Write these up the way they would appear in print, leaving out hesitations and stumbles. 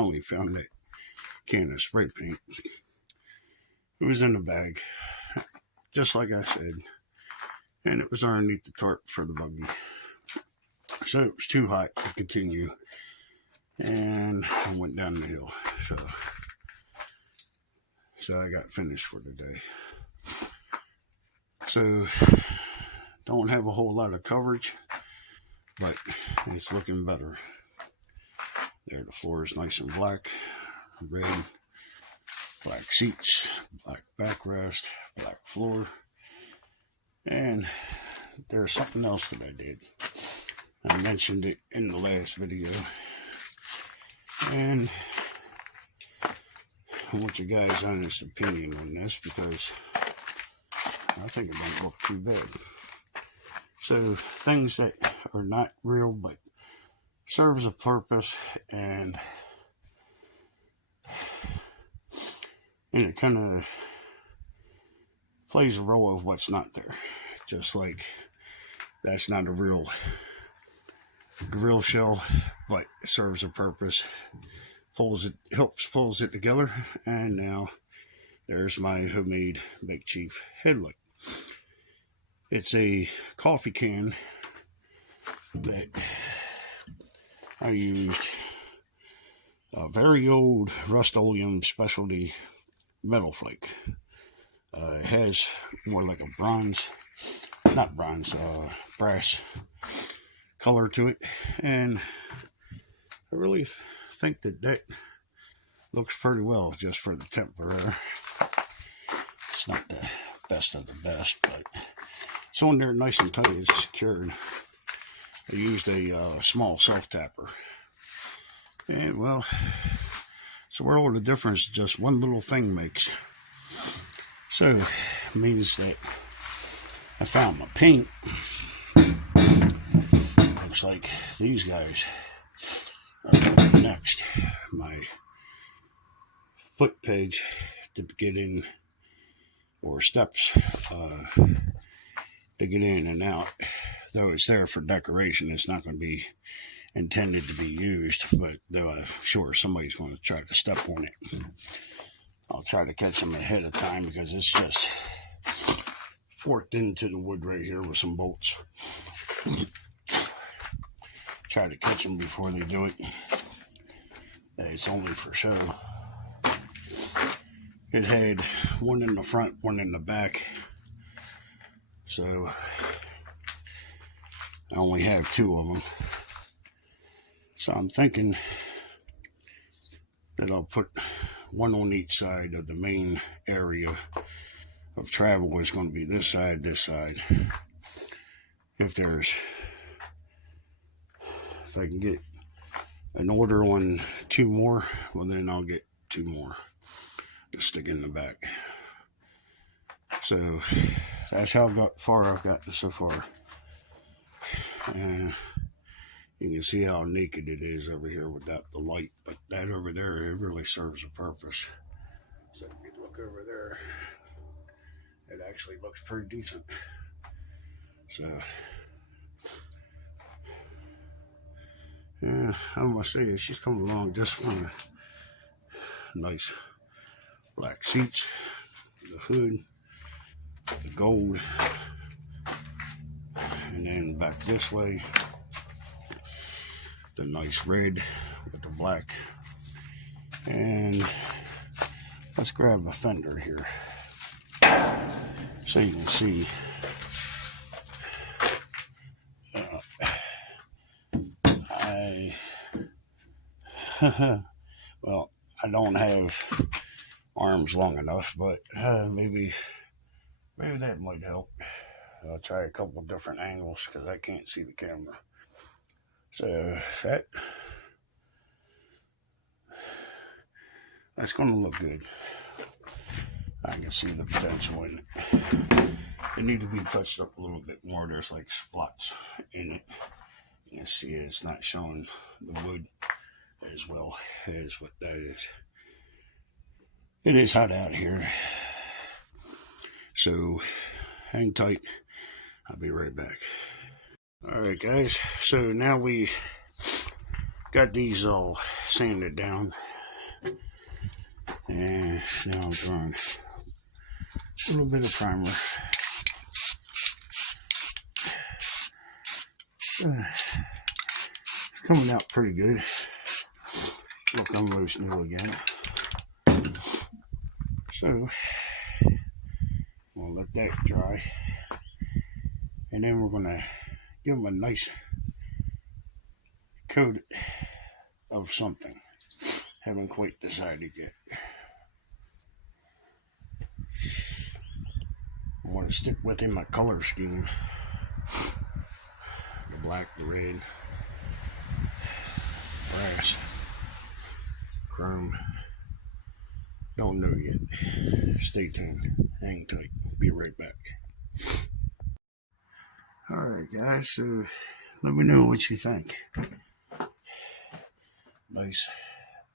finally found that can of spray paint. It was in the bag, just like I said, and it was underneath the tarp for the buggy. So it was too hot to continue, and I went down the hill. So I got finished for the day. So don't have a whole lot of coverage, but it's looking better. There, the floor is nice and black, red, black seats, black backrest, black floor. And there's something else that I did. I mentioned it in the last video, and I want you guys' honest opinion on this, because I think it don't look too bad. So things that are not real but serves a purpose, and it kind of plays a role of what's not there. Just like that's not a real grill shell, but it serves a purpose. Pulls it together, and now there's my homemade Big Chief headlight. It's a coffee can that I used a very old Rust-Oleum specialty metal flake. It has more like a brass color to it, and I really think that looks pretty well just for the temporary. It's not the best of the best, but it's on there nice and tight. It's secured. I used a small self-tapper, and well, it's a world of difference just one little thing makes. So it means that I found my paint. Looks like these guys are next. My foot page to get in, or steps to get in and out. Though it's there for decoration, it's not going to be intended to be used, but though I'm sure somebody's going to try to step on it. I'll try to catch them ahead of time, because it's just forked into the wood right here with some bolts. Try to catch them before they do it. It's only for show. It had one in the front, one in the back. So I only have two of them. So I'm thinking that I'll put one on each side of the main area of travel. Is going to be this side, this side. If I can get an order on two more, well, then I'll get two more to stick in the back. So that's how far I've gotten so far. And you can see how naked it is over here without the light, but that over there, it really serves a purpose. So if you look over there, it actually looks pretty decent. So yeah, I must say she's coming along just fine. Nice black seats, the hood, the gold, and then back this way, the nice red with the black. And let's grab a fender here so you can see. Well, I don't have arms long enough, but maybe that might help. I'll try a couple different angles because I can't see the camera. So that's going to look good. I can see the potential in it. It needs to be touched up a little bit more. There's like spots in it. You can see it's not showing the wood as well as what that is. It is hot out here, so hang tight. I'll be right back. Alright guys, so now we got these all sanded down. And now I'm throwing a little bit of primer. It's coming out pretty good. Look, I'm loose new again. So we'll let that dry. And then we're going to give them a nice coat of something. Haven't quite decided yet. I want to stick within my color scheme. The black, the red, brass, chrome. Don't know yet. Stay tuned. Hang tight. Be right back. Alright guys, so let me know what you think. Nice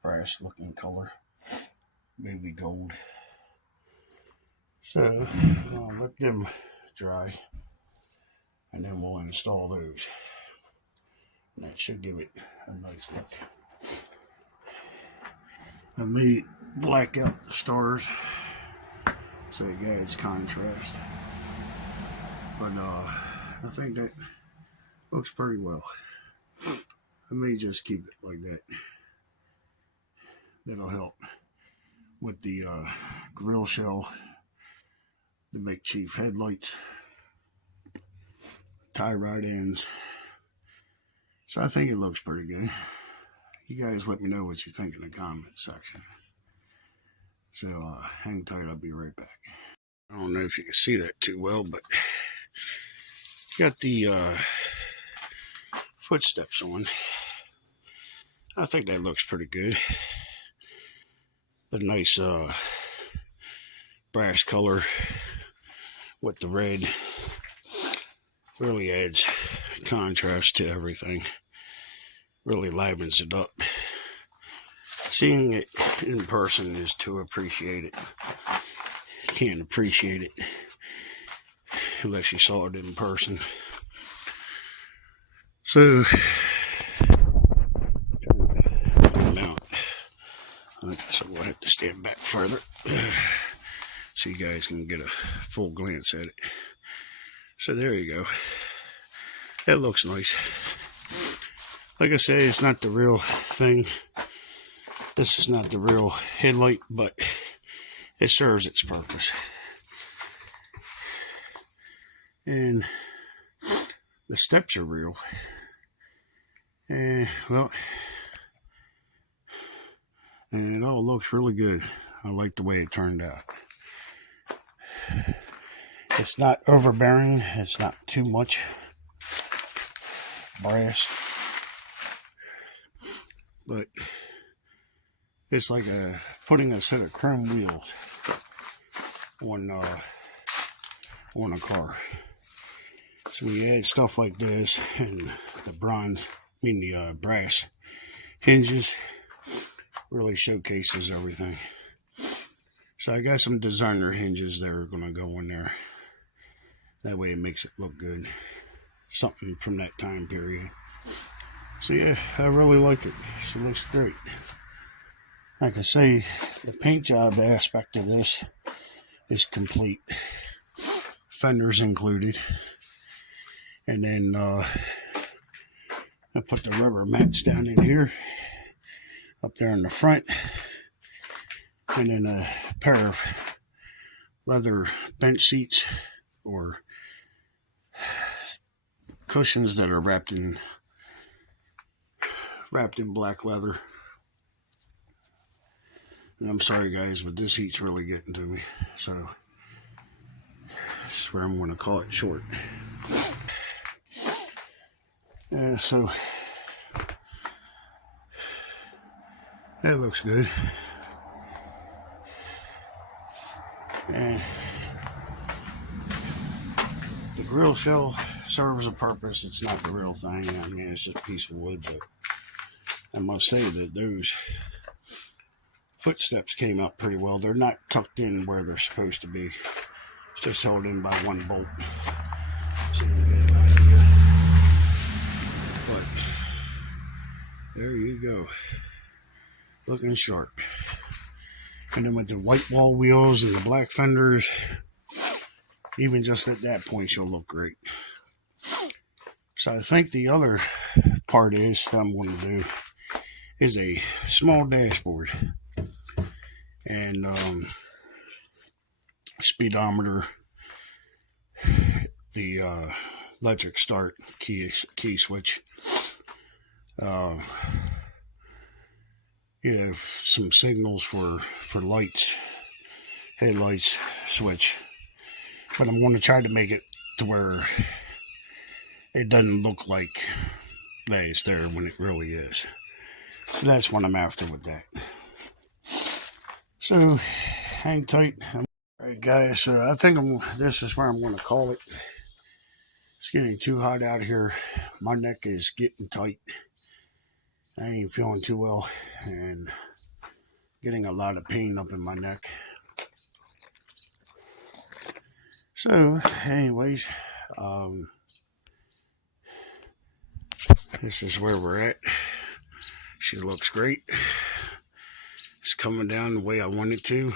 brass looking color. Baby gold. So I'll let them dry. And then we'll install those. And that should give it a nice look. I may black out the stars so it adds contrast. But I think that looks pretty well. I may just keep it like that. That'll help with the grill shell, the McChief headlights, tie rod ends. So I think it looks pretty good. You guys let me know what you think in the comment section. So hang tight, I'll be right back. I don't know if you can see that too well, but got the footsteps on. I think that looks pretty good. The nice brass color with the red really adds contrast to everything. Really livens it up. Seeing it in person is to appreciate it. You can't appreciate it unless you saw it in person. So so we'll have to stand back further so you guys can get a full glance at it. So there you go. That looks nice. Like I say, it's not the real thing. This is not the real headlight, but it serves its purpose. And the steps are real. And well, and it all looks really good. I like the way it turned out. It's not overbearing. It's not too much brass. But it's like putting a set of chrome wheels on a car. So we add stuff like this and the brass hinges. Really showcases everything. So I got some designer hinges that are going to go in there. That way it makes it look good. Something from that time period. So yeah, I really like it. It looks great. Like I say, the paint job aspect of this is complete. Fenders included. And then I put the rubber mats down in here. Up there in the front, and then a pair of leather bench seats or cushions that are wrapped in black leather. And I'm sorry guys, but this heat's really getting to me, so I swear I'm going to call it short. And so that looks good. And the grill shell serves a purpose. It's not the real thing. I mean, it's just a piece of wood, but I must say that those footsteps came out pretty well. They're not tucked in where they're supposed to be. It's just held in by one bolt. So you get an idea. But there you go. looking sharp. And then with the white wall wheels and the black fenders, even just at that point, she'll look great. So I think the other part is that I'm going to do is a small dashboard and speedometer, the electric start key switch, some signals for lights, headlights switch, but I'm going to try to make it to where it doesn't look like that it's there when it really is. So that's what I'm after with that. So hang tight. Alright guys, so I think this is where I'm going to call it. It's getting too hot out here. My neck is getting tight. I ain't feeling too well and getting a lot of pain up in my neck. So anyways, this is where we're at. She looks great. It's coming down the way I want it to.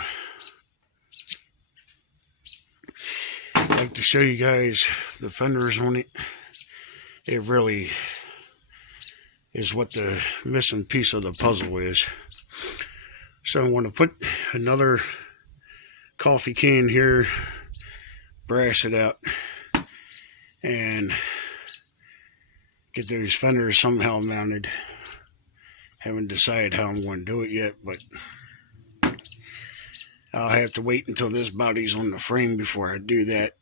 I'd like to show you guys the fenders on it. It really is what the missing piece of the puzzle is. So I'm going to put another coffee can here, brass it out, and get those fenders somehow mounted. Haven't decided how I'm going to do it yet, but I'll have to wait until this body's on the frame before I do that.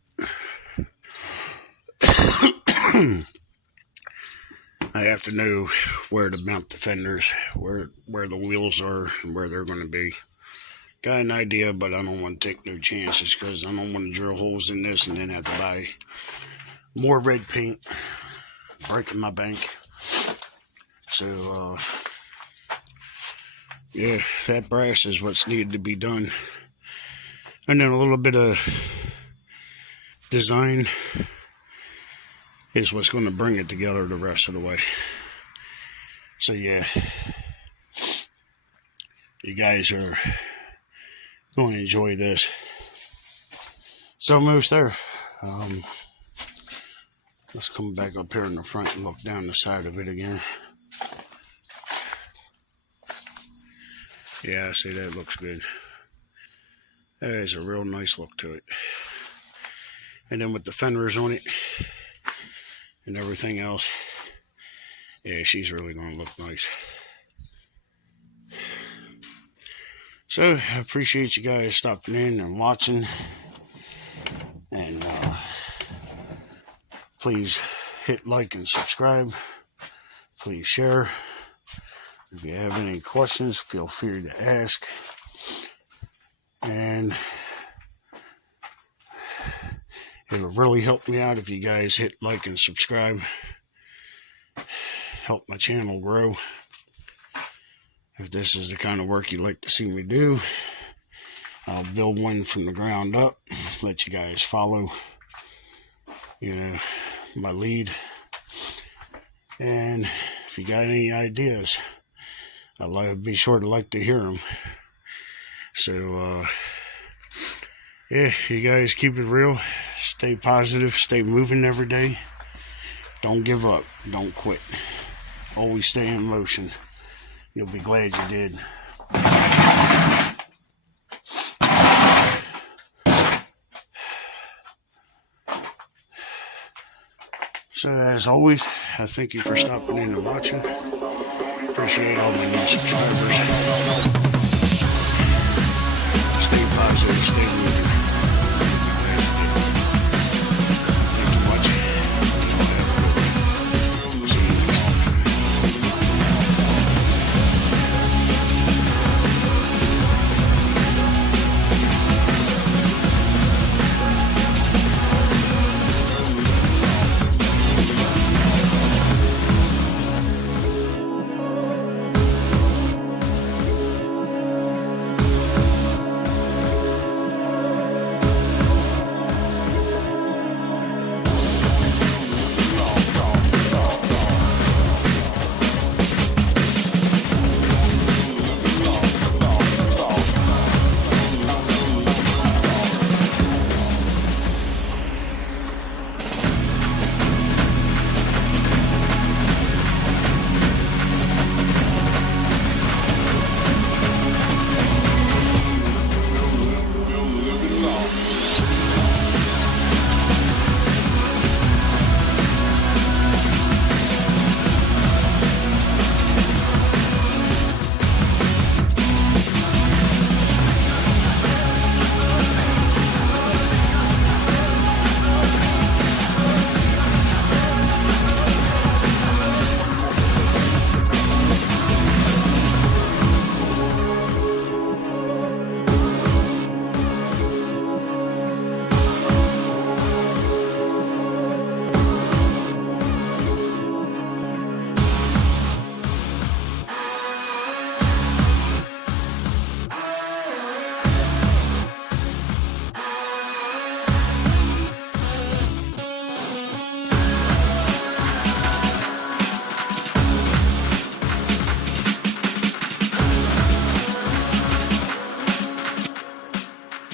I have to know where to mount the fenders, where the wheels are, and where they're going to be. Got an idea, but I don't want to take no chances because I don't want to drill holes in this and then have to buy more red paint, breaking my bank. So, yeah, that brass is what's needed to be done. And then a little bit of design is what's going to bring it together the rest of the way. So yeah, you guys are going to enjoy this. So almost there. Let's come back up here in the front and look down the side of it again. Yeah, I see that looks good. That has a real nice look to it. And then with the fenders on it and everything else, yeah, she's really going to look nice. So I appreciate you guys stopping in and watching, and please hit like and subscribe. Please share. If you have any questions, feel free to ask. And it would really help me out if you guys hit like and subscribe. Help my channel grow. If this is the kind of work you'd like to see me do, I'll build one from the ground up. Let you guys follow, my lead. And if you got any ideas, I'd be sure to like to hear them. So, yeah, you guys keep it real. Stay positive. Stay moving every day. Don't give up. Don't quit. Always stay in motion. You'll be glad you did. So, as always, I thank you for stopping in and watching. Appreciate all my new subscribers.